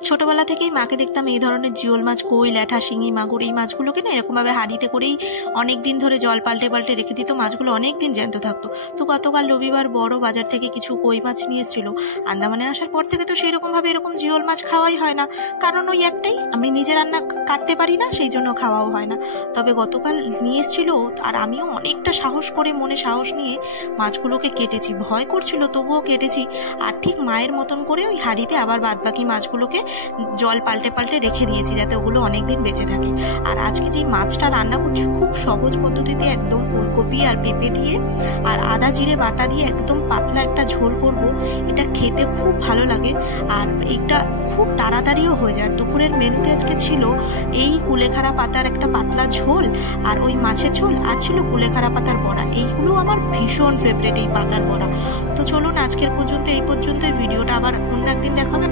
ছোটবেলা থেকেই মাকে দেখতাম এই ধরনের জিওল মাছ, কই, ল্যাঠা, শিঙি, মাগুর এই মাছগুলোকে না এরকমভাবে হাঁড়িতে করেই অনেক দিন ধরে জল পাল্টে পাল্টে রেখে দিত, মাছগুলো অনেক দিন জ্যান্ত থাকতো। তো গতকাল রবিবার বড় বাজার থেকে কিছু কই মাছ নিয়ে এসেছিল। আন্দামানে আসার পর থেকে তো সেইরকমভাবে এরকম জিওল মাছ খাওয়াই হয় না, কারণ ওই একটাই, আমি নিজে রান্না কাটতে পারি না, সেই জন্য খাওয়াও হয় না। তবে গতকাল নিয়ে এসেছিল, আর আমিও অনেকটা সাহস করে, মনে সাহস নিয়ে মাছগুলোকে কেটেছি। ভয় করছিল তবুও কেটেছি, আর ঠিক মায়ের মতন করে ওই হাঁড়িতে আবার বাদবাকি মাছগুলোকে জল পাল্টে পাল্টে রেখে দিয়েছি যাতে ওগুলো অনেক দিন বেঁচে থাকে। আর আজকে যেই মাছটা রান্না করছি খুব সহজ পদ্ধতিতে, একদম ফুলকপি আর পেঁপে দিয়ে আর আদা জিরে বাটা দিয়ে একদম পাতলা একটা ঝোল করব। এটা খেতে খুব ভালো লাগে, আর এইটা খুব তাড়াতাড়িও হয়ে যায়। দুপুরের মেনুতে আজকে ছিল এই কুলেখাড়া পাতার একটা পাতলা ঝোল, আর ওই মাছের ঝোল, আর ছিল কুলেখাড়া পাতার বড়া। এইগুলো আমার ভীষণ ফেভারিট, এই পাতার বড়া। তো চলুন আজকের পর্যন্ত এই পর্যন্ত, ভিডিওটা আবার অন্য একদিন দেখাবে।